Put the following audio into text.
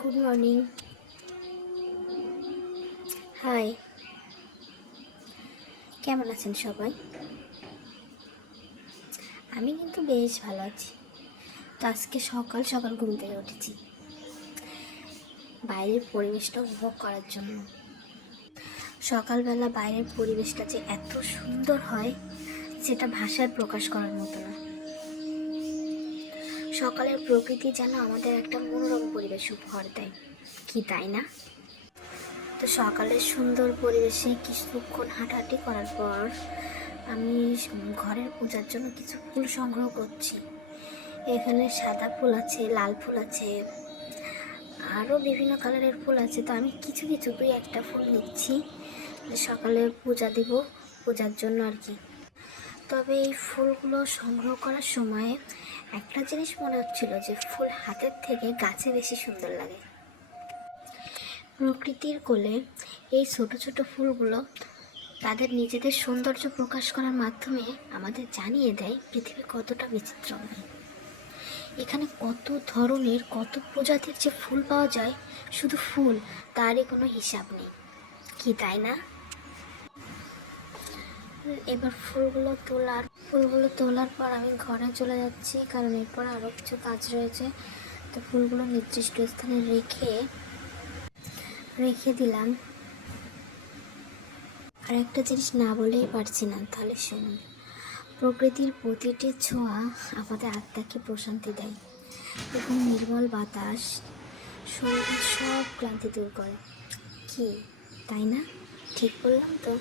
Good morning. High, কেমন আছেন সবাই? আমি কিন্তু বেশ ভালো আছি। তো আজকে সকাল সকাল ঘুম থেকে উঠেছি বাইরের পরিবেশটা উপভোগ করার জন্য। সকালবেলা বাইরের পরিবেশটা যে এত সুন্দর হয় সেটা ভাষায় প্রকাশ করার মতো না। সকালের প্রকৃতি যেন আমাদের একটা মনোরম পরিবেশ উপহার দেয়, কি তাই না? তো সকালের সুন্দর পরিবেশে কিছুক্ষণ হাঁটাহাঁটি করার পর আমি ঘরের পূজার জন্য কিছু ফুল সংগ্রহ করছি। এখানে সাদা ফুল আছে, লাল ফুল আছে, আরও বিভিন্ন কালারের ফুল আছে। তো আমি কিছু কিছু দুই একটা ফুল নিচ্ছি সকালে পূজা দিব, পূজার জন্য আর কি। তবে এই ফুলগুলো সংগ্রহ করার সময় একটা জিনিস মনে হচ্ছিল যে ফুল হাতের থেকে গাছে বেশি সুন্দর লাগে। প্রকৃতির কোলে এই ছোট ছোট ফুলগুলো তাদের নিজেদের সৌন্দর্য প্রকাশ করার মাধ্যমে আমাদের জানিয়ে দেয় পৃথিবী কতটা বিচিত্রময়। এখানে কত ধরনের, কত প্রজাতির যে ফুল পাওয়া যায়, শুধু ফুল, তারই কোনো হিসাব নেই, কি তাই না? এবার ফুলগুলো তোলার পর আমি ঘরে চলে যাচ্ছি, কারণ এরপর আরও কিছু কাজ রয়েছে। তো ফুলগুলো নির্দিষ্ট স্থানে রেখে দিলাম। আর একটা জিনিস না বলেই পারছি না, তাহলে শুনুন। প্রকৃতির প্রতিটি ছোঁয়া আমাদের আত্মাকে প্রশান্তি দেয় এবং নির্মল বাতাস সঙ্গীত সব ক্লান্তি দূর করে, কি তাই না? ঠিক বললাম তো?